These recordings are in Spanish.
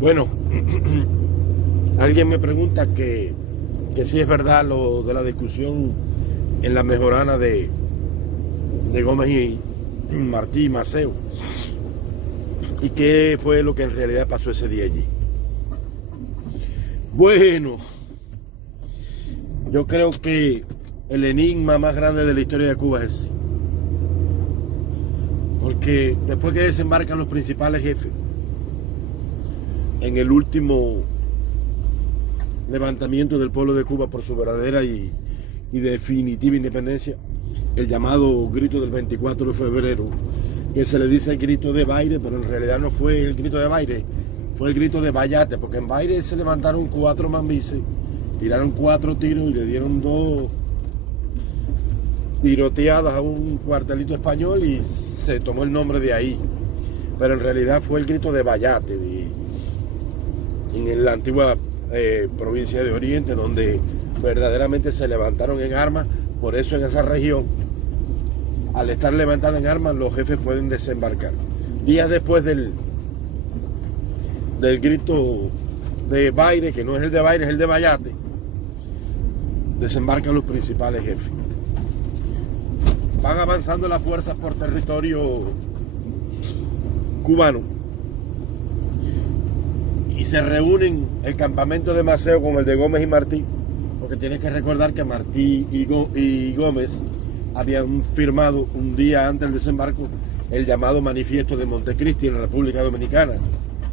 Bueno, alguien me pregunta que si es verdad lo de la discusión en la mejorana de Gómez y Martí y Maceo, y qué fue lo que en realidad pasó ese día allí. Bueno, yo creo que el enigma más grande de la historia de Cuba es ese. Porque después que desembarcan los principales jefes en el último levantamiento del pueblo de Cuba por su verdadera y definitiva independencia, el llamado grito del 24 de febrero, que se le dice el grito de Baire, pero en realidad no fue el grito de Baire, fue el grito de Vallate, porque en Baire se levantaron 4 mambises, tiraron 4 tiros y le dieron 2 tiroteadas a un cuartelito español y se tomó el nombre de ahí. Pero en realidad fue el grito de Vallate, en la antigua provincia de Oriente, donde verdaderamente se levantaron en armas. Por eso en esa región, al estar levantada en armas, los jefes pueden desembarcar. Días después del grito de Baire, que no es el de Baire, es el de Vallate, desembarcan los principales jefes. Van avanzando las fuerzas por territorio cubano y se reúnen el campamento de Maceo con el de Gómez y Martí, porque tienes que recordar que Martí y Gómez habían firmado un día antes del desembarco el llamado Manifiesto de Montecristi en la República Dominicana,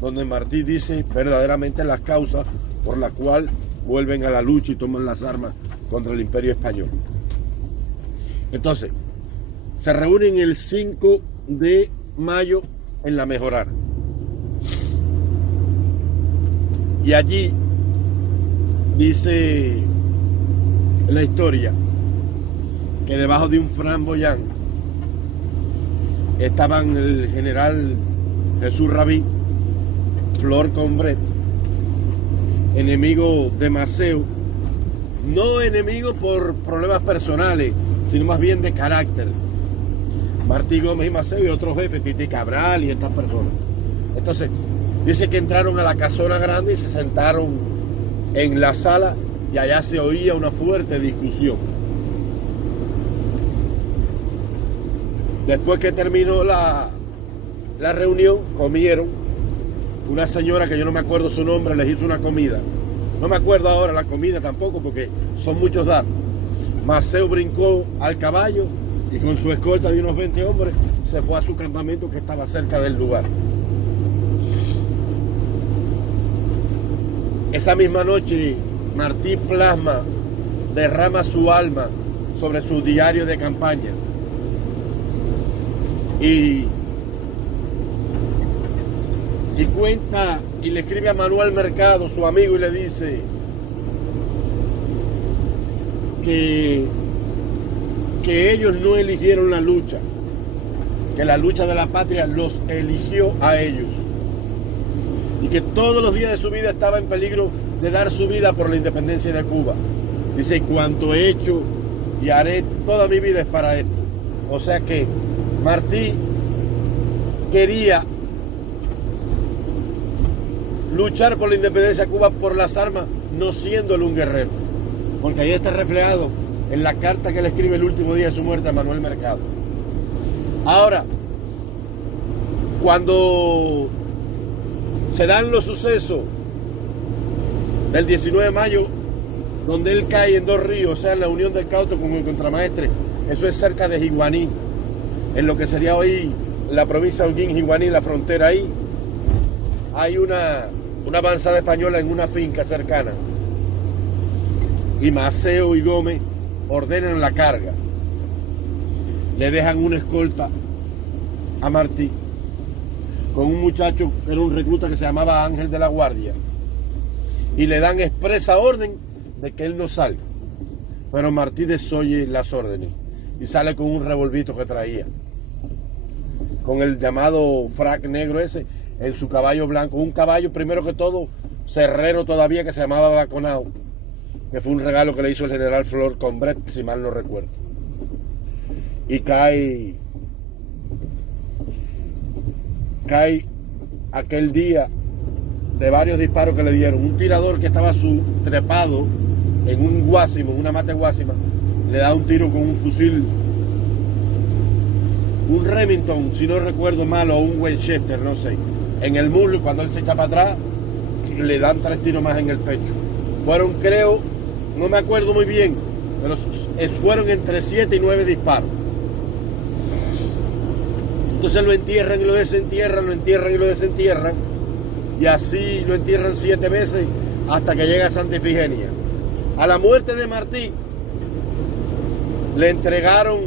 donde Martí dice verdaderamente las causas por las cuales vuelven a la lucha y toman las armas contra el Imperio Español. Entonces, se reúnen el 5 de mayo en La Mejorana. Y allí dice la historia que debajo de un flamboyán estaban el general Jesús Rabí, Flor Combret, enemigo de Maceo, no enemigo por problemas personales, sino más bien de carácter. Martí, Gómez y Maceo y otros jefes, Titi Cabral y estas personas. Entonces, dice que entraron a la casona grande y se sentaron en la sala y allá se oía una fuerte discusión. Después que terminó la reunión, comieron. Una señora que yo no me acuerdo su nombre les hizo una comida. No me acuerdo ahora la comida tampoco porque son muchos datos. Maceo brincó al caballo y con su escolta de unos 20 hombres se fue a su campamento que estaba cerca del lugar. Esa misma noche Martí plasma, derrama su alma sobre su diario de campaña y cuenta y le escribe a Manuel Mercado, su amigo, y le dice que ellos no eligieron la lucha, que la lucha de la patria los eligió a ellos y que todos los días de su vida estaba en peligro de dar su vida por la independencia de Cuba. Dice, cuanto he hecho y haré toda mi vida es para esto. O sea que Martí quería luchar por la independencia de Cuba por las armas, no siendo él un guerrero, porque ahí está reflejado en la carta que le escribe el último día de su muerte a Manuel Mercado. Ahora, cuando se dan los sucesos del 19 de mayo, donde él cae en Dos Ríos, o sea, en la unión del Cauto con el Contramaestre, eso es cerca de Jiguaní, en lo que sería hoy la provincia de Holguín, Jiguaní, la frontera ahí, hay una avanzada española en una finca cercana. Y Maceo y Gómez ordenan la carga. Le dejan una escolta a Martí con un muchacho que era un recluta que se llamaba Ángel de la Guardia. Y le dan expresa orden de que él no salga. Pero Martí desoye las órdenes y sale con un revolvito que traía, con el llamado frac negro ese, en su caballo blanco. Un caballo, primero que todo, cerrero todavía, que se llamaba Baconao, que fue un regalo que le hizo el general Flor Combret, si mal no recuerdo. Y cae aquel día de varios disparos que le dieron. Un tirador que estaba trepado en un guásimo, una mata de guásima, le da un tiro con un fusil, un Remington, si no recuerdo mal, o un Winchester, no sé, en el muslo, y cuando él se echa para atrás, le dan 3 tiros más en el pecho. Fueron, creo, no me acuerdo muy bien, pero fueron entre 7 y 9 disparos. Entonces lo entierran y lo desentierran, lo entierran y lo desentierran, y así lo entierran 7 veces hasta que llega a Santa Ifigenia. A la muerte de Martí le entregaron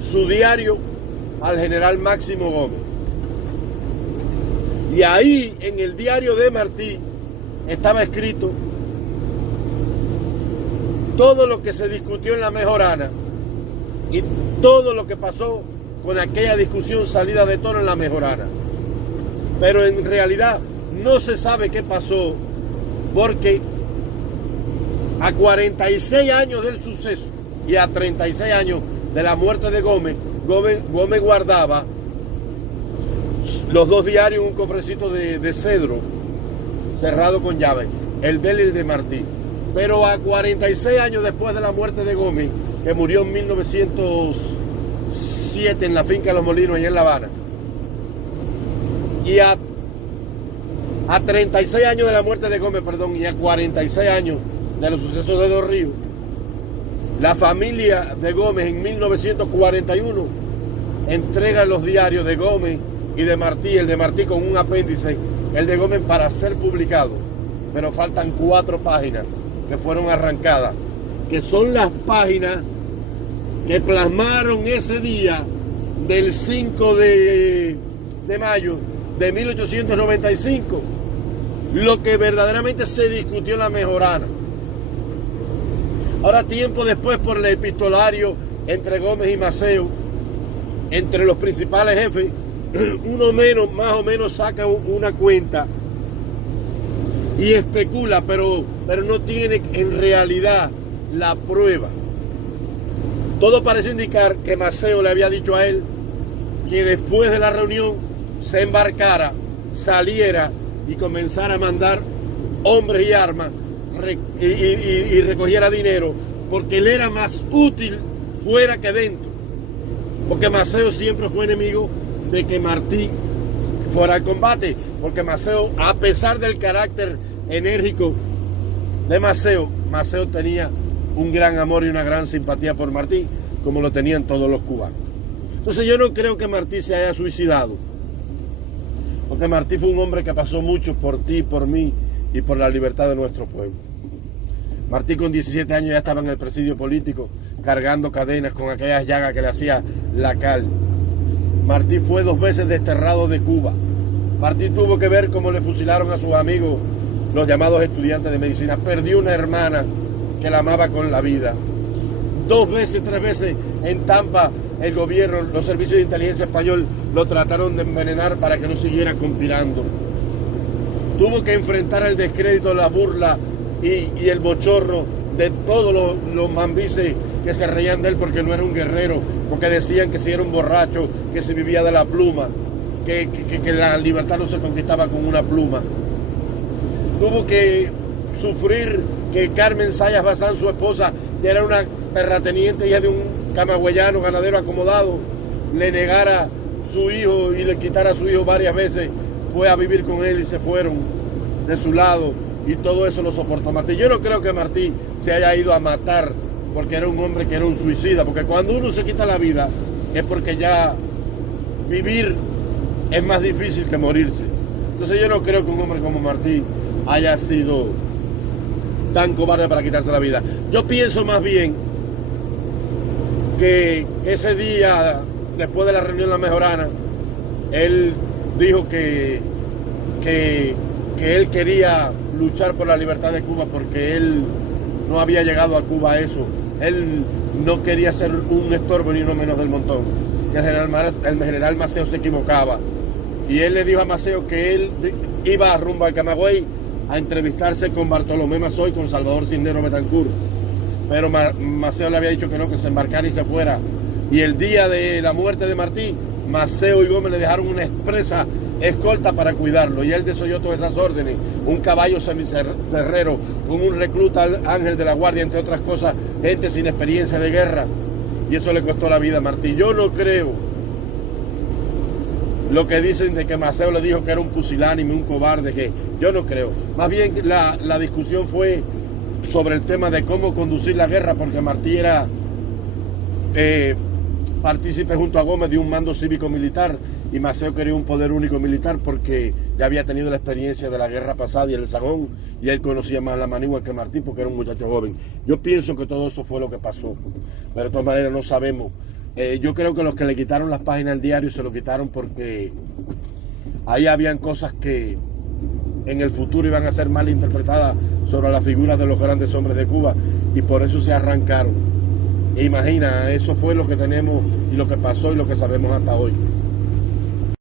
su diario al general Máximo Gómez. Y ahí, en el diario de Martí, estaba escrito todo lo que se discutió en la Mejorana y todo lo que pasó con aquella discusión salida de tono en la Mejorana. Pero en realidad no se sabe qué pasó, porque a 46 años del suceso y a 36 años de la muerte de Gómez guardaba los 2 diarios en un cofrecito de cedro cerrado con llave, el de él y el de Martí. Pero a 46 años después de la muerte de Gómez, que murió en 1907 en la finca de Los Molinos, allá en La Habana, y a 36 años de la muerte de Gómez, y a 46 años de los sucesos de Dos Ríos, la familia de Gómez en 1941 entrega los diarios de Gómez y de Martí, el de Martí con un apéndice, el de Gómez para ser publicado, pero faltan 4 páginas que fueron arrancadas, que son las páginas que plasmaron ese día del 5 de mayo de 1895, lo que verdaderamente se discutió en la Mejorana. Ahora, tiempo después, por el epistolario entre Gómez y Maceo, entre los principales jefes, uno más o menos saca una cuenta y especula, pero no tiene en realidad la prueba. Todo parece indicar que Maceo le había dicho a él que después de la reunión se embarcara, saliera y comenzara a mandar hombres y armas y recogiera dinero, porque él era más útil fuera que dentro, porque Maceo siempre fue enemigo de que Martí fuera al combate, porque Maceo, a pesar del carácter enérgico de Maceo tenía un gran amor y una gran simpatía por Martí, como lo tenían todos los cubanos. Entonces yo no creo que Martí se haya suicidado, porque Martí fue un hombre que pasó mucho por ti, por mí y por la libertad de nuestro pueblo. Martí con 17 años ya estaba en el presidio político, cargando cadenas con aquellas llagas que le hacía la cal. Martí fue 2 veces desterrado de Cuba. Martí tuvo que ver cómo le fusilaron a sus amigos, los llamados estudiantes de medicina. Perdió una hermana que la amaba con la vida. 2 veces, 3 veces en Tampa, el gobierno, los servicios de inteligencia español lo trataron de envenenar para que no siguiera conspirando. Tuvo que enfrentar el descrédito, la burla y el bochorno de todos los mambises que se reían de él porque no era un guerrero, porque decían que si era un borracho, que se vivía de la pluma, que la libertad no se conquistaba con una pluma. Tuvo que sufrir que Carmen Sayas Bazán, su esposa, que era una terrateniente, hija de un camagüeyano, ganadero acomodado, le negara su hijo y le quitara a su hijo varias veces. Fue a vivir con él y se fueron de su lado, y todo eso lo soportó Martí. Yo no creo que Martí se haya ido a matar porque era un hombre que era un suicida, porque cuando uno se quita la vida es porque ya vivir es más difícil que morirse. Entonces yo no creo que un hombre como Martí haya sido tan cobarde para quitarse la vida. Yo pienso más bien que ese día, después de la reunión en la Mejorana, él dijo que él quería luchar por la libertad de Cuba, porque él no había llegado a Cuba a eso. Él no quería ser un estorbo ni uno menos del montón, que el general Maceo se equivocaba. Y él le dijo a Maceo que él iba rumbo al Camagüey a entrevistarse con Bartolomé Mazoy, con Salvador Cisneros Betancourt. Pero Maceo le había dicho que no, que se embarcara y se fuera. Y el día de la muerte de Martí, Maceo y Gómez le dejaron una expresa escolta para cuidarlo, y él desoyó todas esas órdenes, un caballo semicerrero con un recluta ángel de la guardia, entre otras cosas, gente sin experiencia de guerra, y eso le costó la vida a Martí. Yo no creo lo que dicen de que Maceo le dijo que era un pusilánime, un cobarde, que yo no creo. Más bien la discusión fue sobre el tema de cómo conducir la guerra, porque Martí era partícipe junto a Gómez de un mando cívico-militar, y Maceo quería un poder único militar porque ya había tenido la experiencia de la guerra pasada y el Sagón, y él conocía más la manigua que Martí porque era un muchacho joven. Yo pienso que todo eso fue lo que pasó, pero de todas maneras no sabemos. Yo creo que los que le quitaron las páginas al diario se lo quitaron porque ahí habían cosas que en el futuro iban a ser mal interpretadas sobre la figura de los grandes hombres de Cuba, y por eso se arrancaron. E imagina, eso fue lo que tenemos y lo que pasó y lo que sabemos hasta hoy.